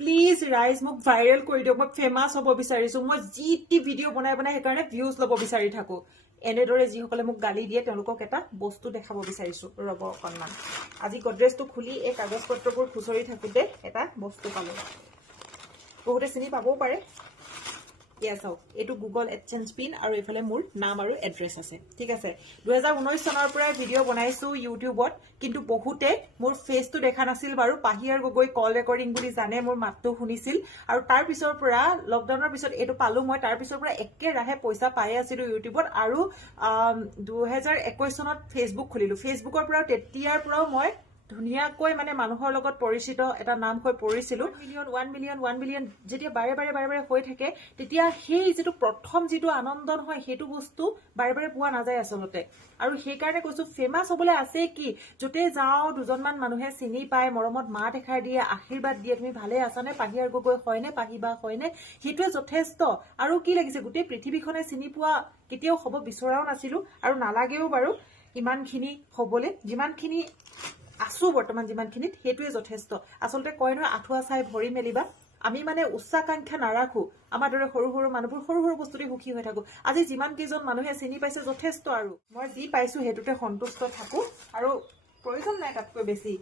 please ৰাইজ মোক viral কৰি দিয়ক মই ফেমাছ হ'ব বিচাৰিছো মই যি ভিডিঅ' বনাই সেইকাৰণে ভিউজ ল'ব বিচাৰি থাকো এনেদৰে যিসকলে মোক গালি দিয়ে তেওঁলোকক এটা বস্তু দেখাব বিচাৰিছো ৰব অকণমান আজি গডৰেজটো খুলি এই কাগজ পত্ৰবোৰ খুচৰি থাকোতে এটা বস্তু পালো বহুতে চিনি পাবও পাৰে Yes, এইটো গুগল এডচেন্স পিন আৰু এফালে মোৰ নাম আৰু এড্ৰেছ আছে ঠিক আছে 2019 চনৰ পৰা ভিডিঅ' বনাইছো ইউটিউবত কিন্তু বহুতে মোৰ ফেচটো দেখা নাছিল বাৰু পাহিয়াৰ গগৈ কল ৰেকৰ্ডিং বুলি জানে মোৰ মাতটো শুনিছিল আৰু তাৰ পিছৰ পৰা লকডাউনৰ পিছত এইটো পালো মই তাৰ পিছৰ পৰা একেৰাহে পইচা পাই আছিলো ইউটিউবত আৰু 2021 চনত ফেচবুক খুলিলো ফেচবুকৰ পৰা তেতিয়াৰ পৰা মই ধুনিয়াকৈ মানে মানুহৰ লগত পৰিচিত এটা নাম হৈ পৰিছিল 1 মিলিয়ন যেতিয়া বাৰে বাৰে হৈ থাকে তেতিয়া সেই যেটো প্ৰথম যেটো আনন্দন হয় হেতু বস্তু বাৰে পোৱা নাযায় আসলতে আৰু সেই কাৰণে কৈছো ফেমাস হ'বলৈ আছে কি যতে যাও দুজনমান মানুহে চিনি পায় মৰমত মা দেখাই দিয়ে আশীৰ্বাদ দিয়ে তুমি ভালে আছানে পাহিয়াৰ গগৈ হয়নে পাহিবা হয়নে হেতুৱে যথেষ্ট আৰু কি লাগিছে গোটেই পৃথিৱীখনে চিনি পোৱা কেতিয়াও হ'ব বিচৰাও নাছিলো আৰু নালাগেও বাৰু ইমানখিনি হ'বলে যিমানখিনি আসু বৰ্তমান যিমানখিনিত হেতুৱে যথেষ্ট আসলতে কয় নহয় আঠুৱা চাই ভৰি মেলিবা আমি মানে উচ্চাকাংক্ষা নাৰাখো আমাৰ দৰে সৰু মানুহবোৰ সৰু বস্তুতে সুখী হৈ থাকো আজি যিমান কেইজন মানুহে চিনি পাইছে যথেষ্ট আৰু মই যি পাইছো হেতুতে সন্তুষ্ট থাকো আৰু প্ৰয়োজন নাই তাতকৈ বেছি